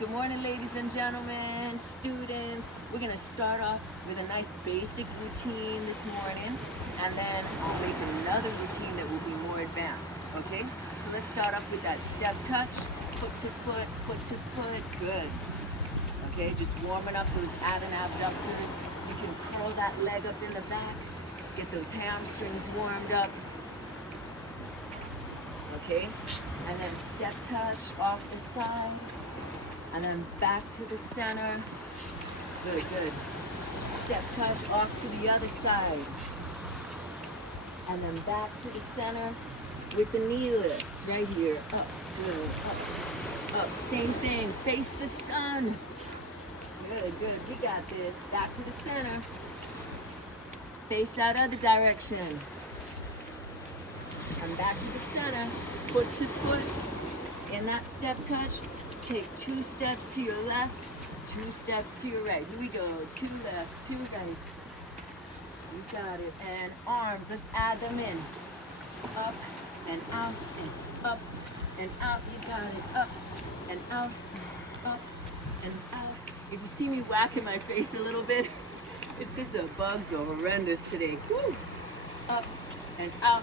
Good morning, ladies and gentlemen, students. We're gonna start off with a nice basic routine this morning, and then I'll make another routine that will be more advanced, okay? So let's start off with that step touch, foot to foot, foot to foot, good. Okay, just warming up those ab and abductors. You can curl that leg up in the back, get those hamstrings warmed up, okay? And then step touch off the side, and then back to the center. Good, good. Step touch off to the other side. And then back to the center with the knee lifts right here. Up, good, up. Same thing, face the sun. Good, good, we got this. Back to the center. Face that other direction. And back to the center, foot to foot. In that step touch, take 2 steps to your left, 2 steps to your right. Here we go, 2 left, 2 right. You got it. And arms, let's add them in. Up and out and up and out. You got it. Up and out, up and out. If you see me whacking my face a little bit, it's because the bugs are horrendous today. Woo! Up and out.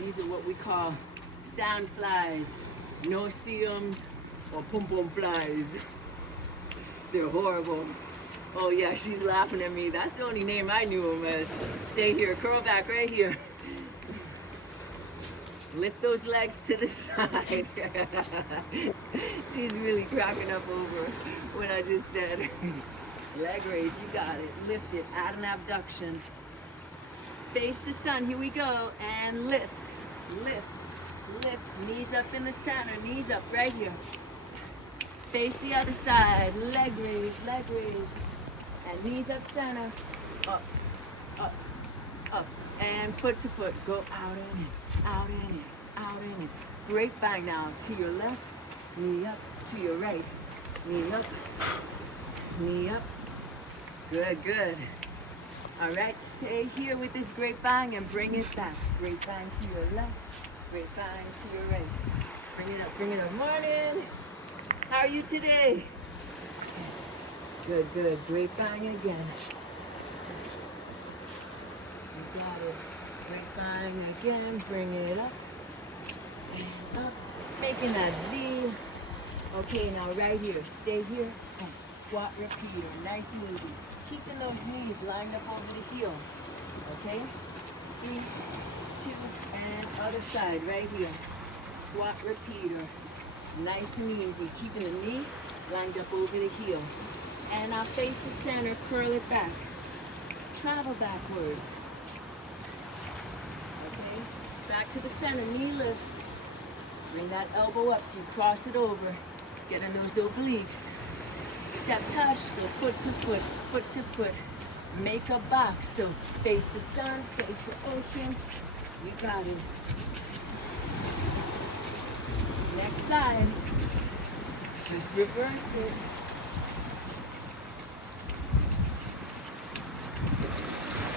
These are what we call sand flies, no-see-ums, or pom-pom flies. They're horrible. Oh yeah, she's laughing at me. That's the only name I knew them as. Stay here, curl back right here. Lift those legs to the side. She's really cracking up over what I just said. Leg raise, you got it. Lift it, add an abduction. Face the sun, here we go, and lift, lift, lift. Knees up in the center, knees up right here. Face the other side, leg raise, and knees up center, up, up, up, and foot to foot. Go out and in, out and in, out and in. Grapevine now, to your left, knee up, to your right, knee up, knee up. Good, good. All right, stay here with this grapevine and bring it back. Grapevine to your left, grapevine to your right. Bring it up. Morning. How are you today? Good, good. Grapevine again. You got it. Grapevine again. Bring it up and up. Making that Z. Okay, now right here. Stay here. Squat repeater. Nice and easy. Keeping those knees lined up over the heel. Okay? 3, 2, and other side right here. Squat repeater. Nice and easy. Keeping the knee lined up over the heel. And now face the center, curl it back. Travel backwards. Okay? Back to the center, knee lifts. Bring that elbow up so you cross it over. Getting those obliques. Step touch, go foot to foot, foot to foot. Make a box, so face the sun, face the ocean. You got it. Next side. Just reverse it.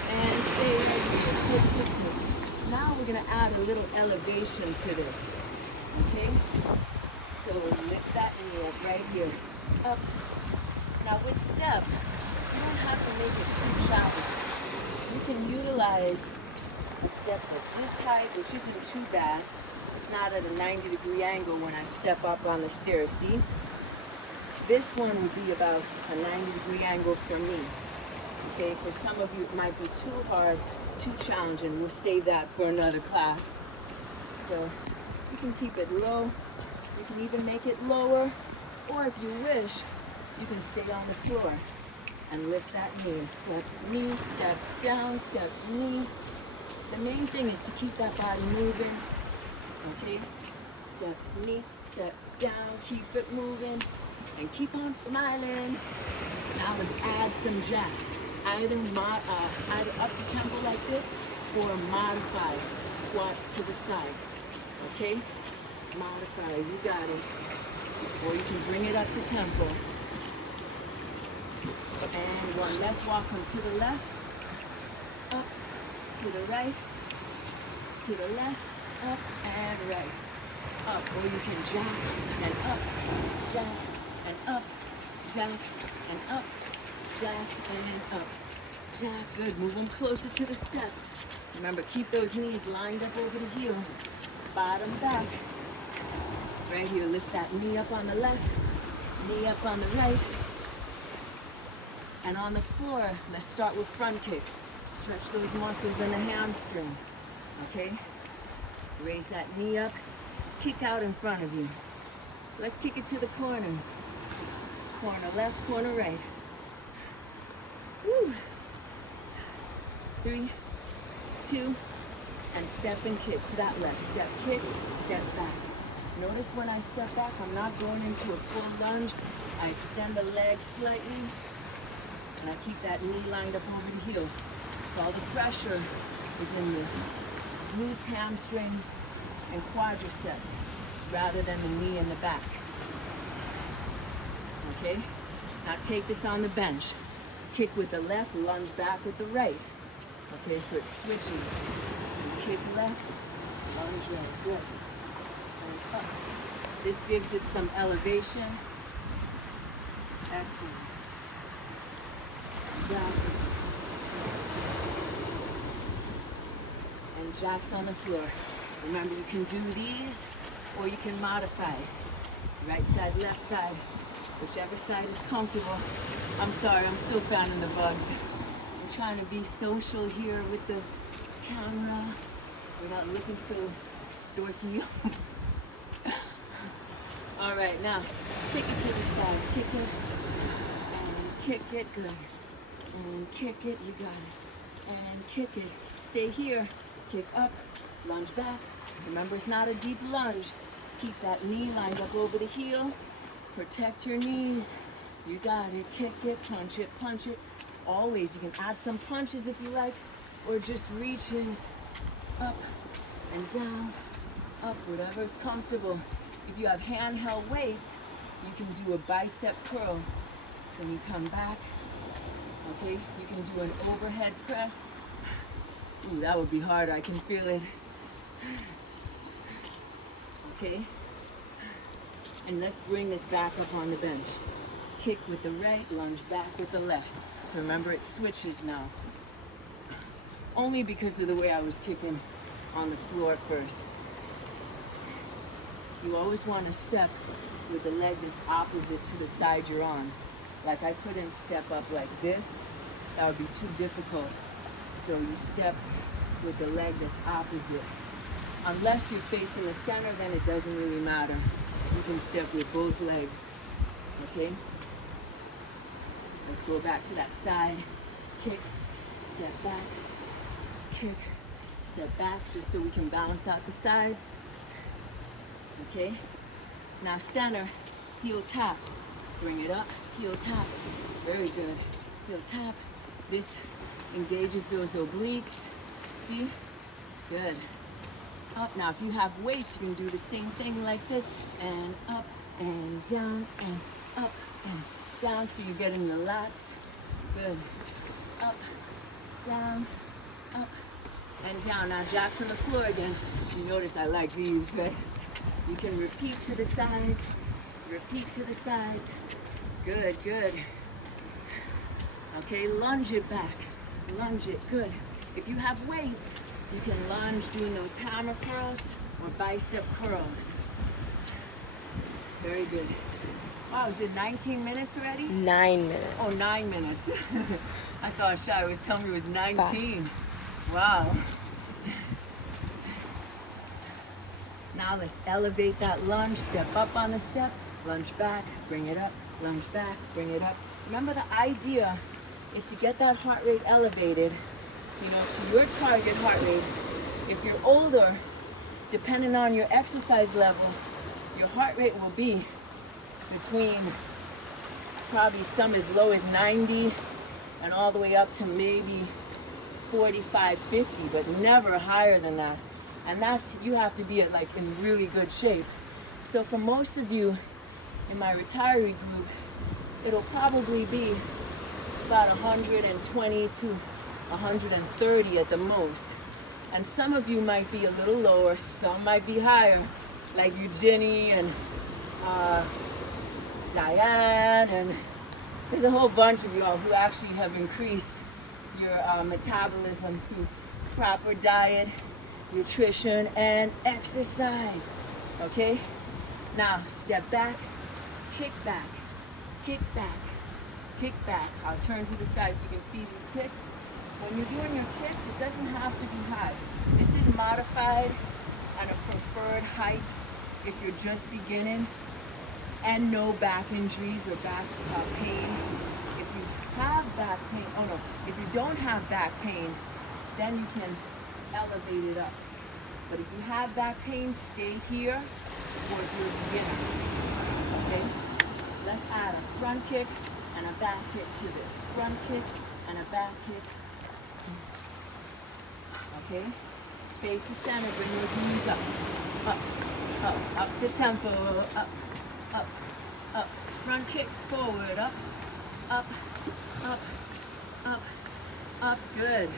And stay ready, foot to foot. Now we're gonna add a little elevation to this, okay? So lift that knee up right here, up. Now with step, you don't have to make it too challenging. You can utilize the step that's this height, which isn't too bad. It's not at a 90-degree angle when I step up on the stairs, see? This one would be about a 90-degree angle for me. Okay, for some of you it might be too hard, too challenging. We'll save that for another class. So you can keep it low. You can even make it lower, or if you wish, you can stay on the floor and lift that knee, step down, step knee. The main thing is to keep that body moving, okay? Step knee, step down, keep it moving, and keep on smiling. Now let's add some jacks, either up to tempo like this, or modified squats to the side, okay? Modify, you got it. Or you can bring it up to tempo. And one, let's walk them to the left, up, to the right, to the left, up, and right. Up, or you can jump and up, jump and up, jack, and up, jack, and up, jack. Good, move them closer to the steps. Remember, keep those knees lined up over the heel, bottom back. Right here, lift that knee up on the left, knee up on the right. And on the floor, let's start with front kicks. Stretch those muscles in the hamstrings, okay? Raise that knee up, kick out in front of you. Let's kick it to the corners. Corner left, corner right. Woo. 3, 2, and step and kick to that left. Step, kick, step back. Notice when I step back, I'm not going into a full lunge. I extend the leg slightly, and I keep that knee lined up over the heel. So all the pressure is in the glutes, hamstrings, and quadriceps, rather than the knee in the back. Okay? Now take this on the bench. Kick with the left, lunge back with the right. Okay, so it switches. You kick left, lunge right. Good. And up. This gives it some elevation. Excellent. Down. And jacks on the floor. Remember, you can do these or you can modify. Right side, left side, whichever side is comfortable. I'm sorry, I'm still fanning the bugs. I'm trying to be social here with the camera without looking so dorky. All right, now kick it to the sides. Kick it and kick it. Good. And kick it. You got it. And kick it. Stay here. Kick up. Lunge back. Remember, it's not a deep lunge. Keep that knee lined up over the heel. Protect your knees. You got it. Kick it. Punch it. Punch it. Always, you can add some punches if you like, or just reaches up and down, up, whatever's comfortable. If you have handheld weights, you can do a bicep curl. When you come back, okay, you can do an overhead press. Ooh, that would be hard, I can feel it. Okay, and let's bring this back up on the bench. Kick with the right, lunge back with the left. So remember, it switches now. Only because of the way I was kicking on the floor first. You always want to step with the leg that's opposite to the side you're on. Like I couldn't step up like this. That would be too difficult. So you step with the leg that's opposite. Unless you're facing the center, then it doesn't really matter. You can step with both legs, okay? Let's go back to that side. Kick, step back, kick, step back, just so we can balance out the sides. Okay? Now center, heel tap. Bring it up, heel tap. Very good. Heel tap. This engages those obliques. See? Good. Up. Now if you have weights, you can do the same thing like this. And up and down and up and down, so you're getting your lats. Good. Up, down, up, and down. Now jacks on the floor again. You notice I like these, right? You can repeat to the sides, repeat to the sides. Good, good. Okay, lunge it back, lunge it, good. If you have weights, you can lunge doing those hammer curls or bicep curls. Very good. Wow, is it 19 minutes already? 9 minutes. Oh, 9 minutes. I thought Shai was telling me it was 19. Wow. Now let's elevate that lunge. Step up on the step, lunge back, bring it up, lunge back, bring it up. Remember, the idea is to get that heart rate elevated, to your target heart rate. If you're older, depending on your exercise level, your heart rate will be between probably some as low as 90 and all the way up to maybe 45, 50, but never higher than that. And that's, you have to be in really good shape. So for most of you in my retiree group, it'll probably be about 120 to 130 at the most. And some of you might be a little lower, some might be higher, like Eugenie and Diane, and there's a whole bunch of y'all who actually have increased your metabolism through proper diet, nutrition, and exercise. Okay? Now, step back, kick back, kick back, kick back. I'll turn to the side so you can see these kicks. When you're doing your kicks, it doesn't have to be high. This is modified at a preferred height if you're just beginning and no back injuries or back pain. If you have back pain, if you don't have back pain, then you can elevate it up. But if you have back pain, stay here or if you're a beginner. Okay? Let's add a front kick and a back kick to this. Front kick and a back kick. Okay? Face the center, bring those knees up. Up to tempo, up. Front kicks forward, up, good.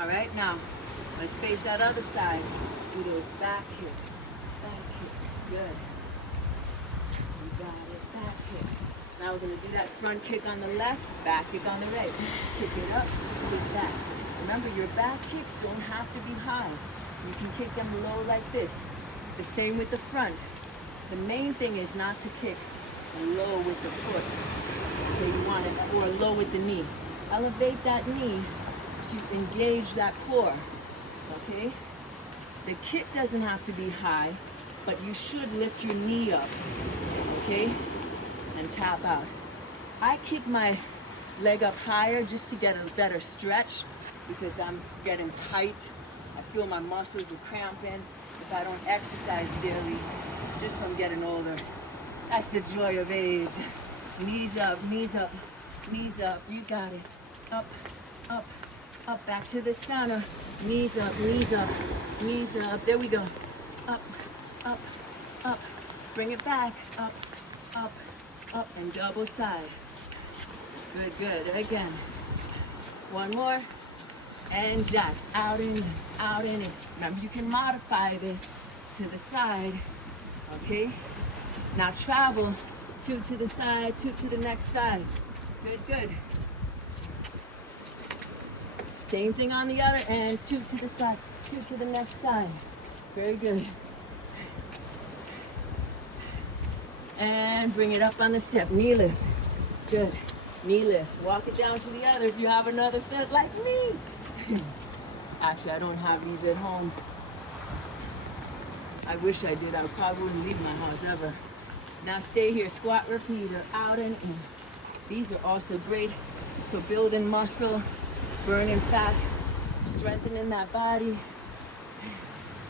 All right, now, let's face that other side. Do those back kicks, good. You got it, back kick. Now we're gonna do that front kick on the left, back kick on the right. Kick it up, kick back. Remember, your back kicks don't have to be high. You can kick them low like this. The same with the front. The main thing is not to kick low with the foot. Okay, you want it, or low with the knee. Elevate that knee to engage that core. Okay? The kick doesn't have to be high, but you should lift your knee up. Okay? And tap out. I kick my leg up higher just to get a better stretch because I'm getting tight. I feel my muscles are cramping if I don't exercise daily, just from getting older. That's the joy of age. Knees up, knees up, knees up. You got it. Up, back to the center. Knees up, knees up, knees up. There we go. Up. Bring it back. Up, and double side. Good. Again. One more. And jacks. Out in, in. Remember, you can modify this to the side. Okay? Now travel. 2 to the side, 2 to the next side. Good. Same thing on the other end. 2 to the side, 2 to the next side. Very good. And bring it up on the step. Knee lift. Good. Knee lift. Walk it down to the other if you have another set like me. Actually, I don't have these at home. I wish I did. I probably wouldn't leave my house ever. Now stay here. Squat repeater. Out and in. These are also great for building muscle, burning fat, strengthening that body.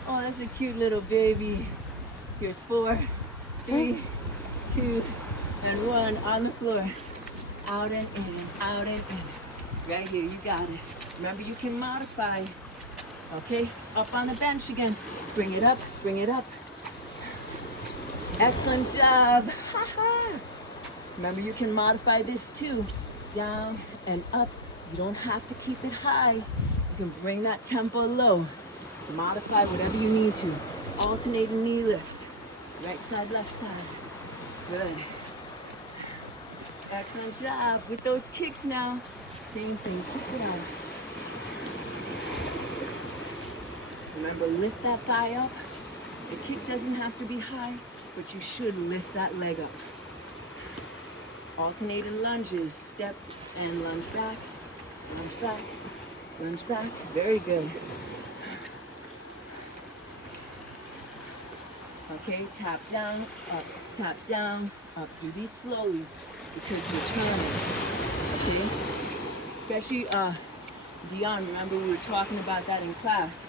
Oh, that's a cute little baby. Here's 4, 3, 2, and 1 on the floor. Out and in, out and in. Right here, you got it. Remember, you can modify. Okay, up on the bench again. Bring it up, bring it up. Excellent job. Remember, you can modify this too. Down and up. You don't have to keep it high. You can bring that tempo low. Modify whatever you need to. Alternating knee lifts. Right side, left side. Good. Excellent job. With those kicks now, same thing. Kick it out. Remember, lift that thigh up. The kick doesn't have to be high, but you should lift that leg up. Alternated lunges. Step and lunge back. Lunge back. Lunge back. Very good. Okay, tap down, up. Do these slowly because you're turning. Okay? Especially, Dion, remember we were talking about that in class.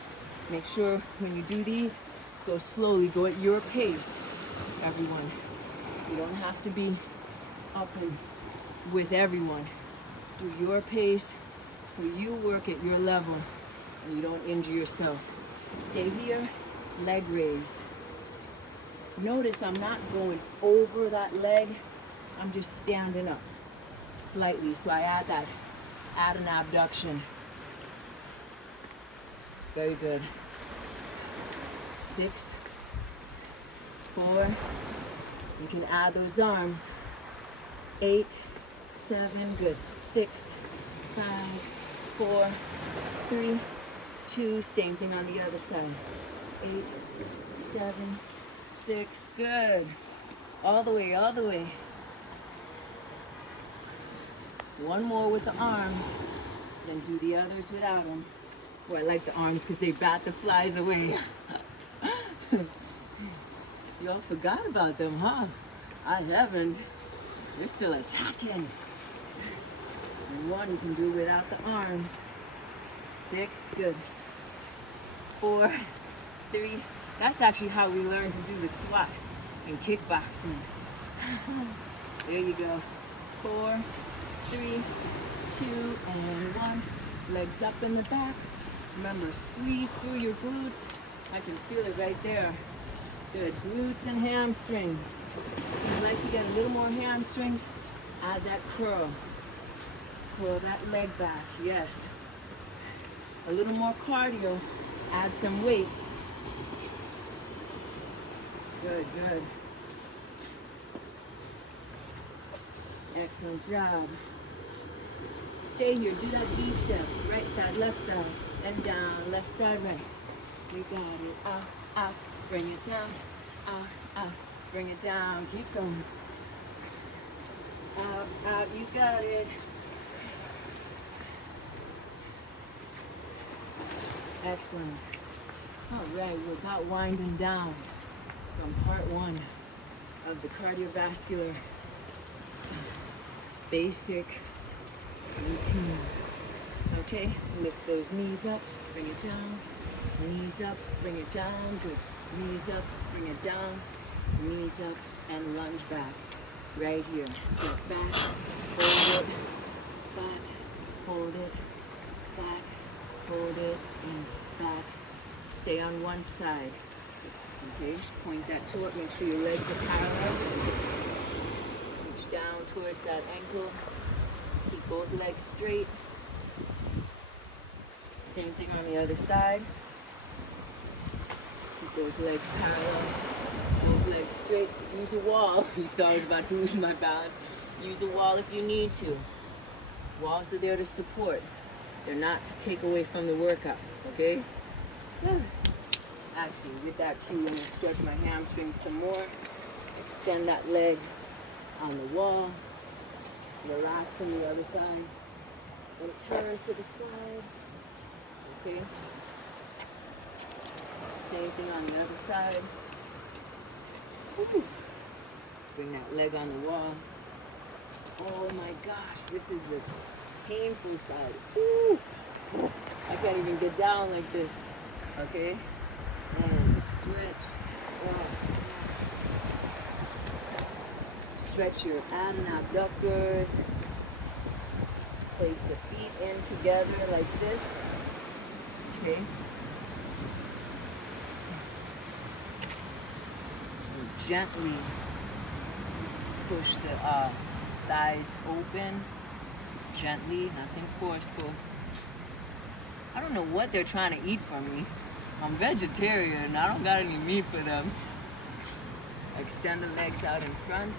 Make sure when you do these, go slowly, go at your pace, everyone. You don't have to be up and with everyone. Do your pace so you work at your level and you don't injure yourself. Stay here, leg raise. Notice I'm not going over that leg. I'm just standing up slightly. So I add an abduction. Very good. 6, 4. You can add those arms. 8, 7, good. 6, 5, 4, 3, 2, same thing on the other side. 8, 7, 6, good. All the way, all the way. One more with the arms, then do the others without them. Oh, I like the arms because they bat the flies away. Y'all forgot about them, huh? I haven't. They're still attacking. And one you can do without the arms. 6, good. 4, 3. That's actually how we learn to do the squat in kickboxing. There you go. 4, 3, 2, and 1. Legs up in the back. Remember, squeeze through your glutes. I can feel it right there. Good, glutes and hamstrings. If you'd like to get a little more hamstrings, add that curl. Curl that leg back, yes. A little more cardio, add some weights. Good, good. Excellent job. Stay here, do that V step. Right side, left side, and down, left side, right. You got it, out, out, bring it down, out, out, bring it down, keep going. Out, out, you got it. Excellent. All right, we're about winding down from part 1 of the cardiovascular basic routine. Okay, lift those knees up, bring it down, knees up, bring it down, good. Knees up, bring it down, knees up, and lunge back. Right here, step back, hold it, back, hold it, back, hold it, and back. Stay on one side. Okay, point that toward, make sure your legs are parallel. Reach down towards that ankle. Keep both legs straight. Same thing on the other side. Keep those legs parallel. Both legs straight. Use a wall. You saw I was about to lose my balance. Use a wall if you need to. Walls are there to support. They're not to take away from the workout, okay? Actually, with that cue, I'm going to stretch my hamstrings some more. Extend that leg on the wall. Relax on the other side. And turn to the side. Okay? Same thing on the other side. Woo-hoo. Bring that leg on the wall. Oh my gosh, this is the painful side. Woo. I can't even get down like this. Okay? And stretch. Oh. Stretch your ab and abductors. Place the feet in together like this. Okay? And gently push the thighs open. Gently, nothing forceful. I don't know what they're trying to eat from me. I'm vegetarian, I don't got any meat for them. Extend the legs out in front.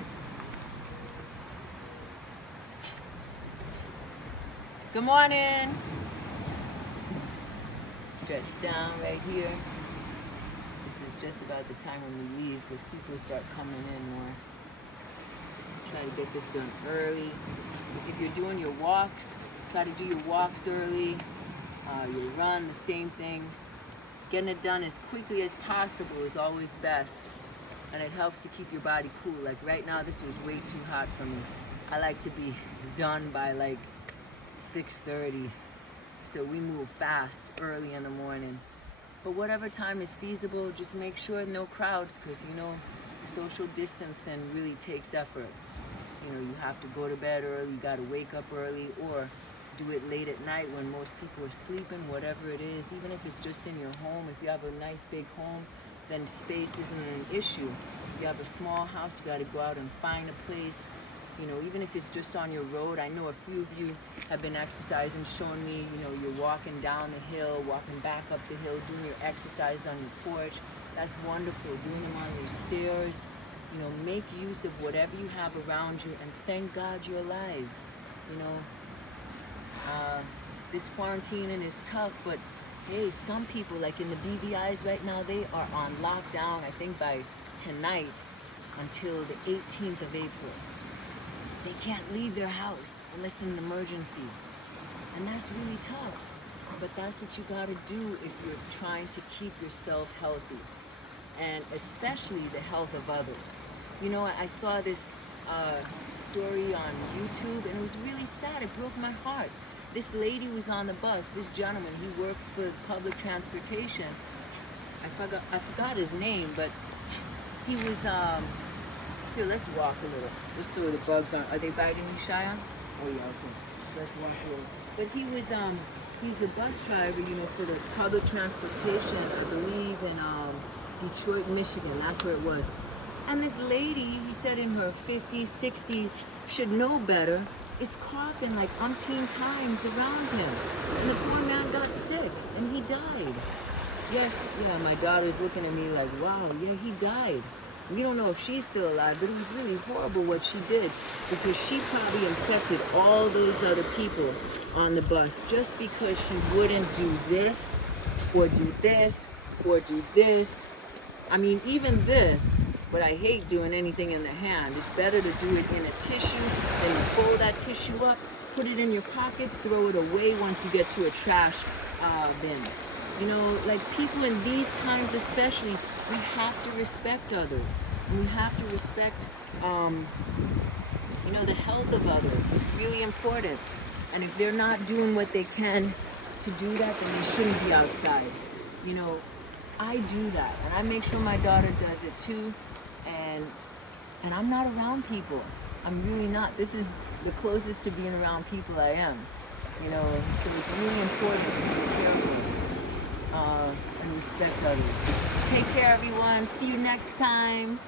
Good morning. Stretch down right here. This is just about the time when we leave because people start coming in more. Try to get this done early. If you're doing your walks, try to do your walks early. Your run, the same thing. Getting it done as quickly as possible is always best. And it helps to keep your body cool. Like right now, this was way too hot for me. I like to be done by like 6:30. So we move fast early in the morning. But whatever time is feasible, just make sure no crowds, because you know, social distancing really takes effort. You know, you have to go to bed early, you gotta wake up early, or do it late at night when most people are sleeping, whatever it is. Even if it's just in your home, if you have a nice big home, then space isn't an issue. If you have a small house, you gotta go out and find a place. You know, even if it's just on your road. I know a few of you have been exercising, showing me, you know, you're walking down the hill, walking back up the hill, doing your exercise on your porch. That's wonderful, doing them on your stairs. You know, make use of whatever you have around you, and thank God you're alive. You know, this quarantining is tough, but hey, some people, like in the BVIs right now, they are on lockdown, I think by tonight until the 18th of April. They can't leave their house unless in an emergency. And that's really tough. But that's what you gotta do if you're trying to keep yourself healthy. And especially the health of others. You know, I saw this story on YouTube, and it was really sad. It broke my heart. This lady was on the bus. This gentleman, he works for public transportation. I forgot his name, but he was here. Let's walk a little, just so the bugs aren't. Are they biting you, Cheyenne? Oh yeah, okay. Let's walk a little. But he was he's a bus driver, you know, for the public transportation, I believe in Detroit, Michigan. That's where it was. And this lady, he said in her 50s, 60s, should know better, is coughing like umpteen times around him. And the poor man got sick and he died. Yes, yeah, my daughter's looking at me like, wow, yeah, he died. We don't know if she's still alive, but it was really horrible what she did, because she probably infected all those other people on the bus just because she wouldn't do this or do this or do this. I mean, even this, but I hate doing anything in the hand. It's better to do it in a tissue, then you fold that tissue up, put it in your pocket, throw it away once you get to a trash bin. You know, like people in these times especially, we have to respect others. And we have to respect, you know, the health of others. It's really important. And if they're not doing what they can to do that, then they shouldn't be outside. You know, I do that, and I make sure my daughter does it too. And I'm not around people. I'm really not. This is the closest to being around people I am. You know, so it's really important to be careful and respect others. Take care, everyone. See you next time.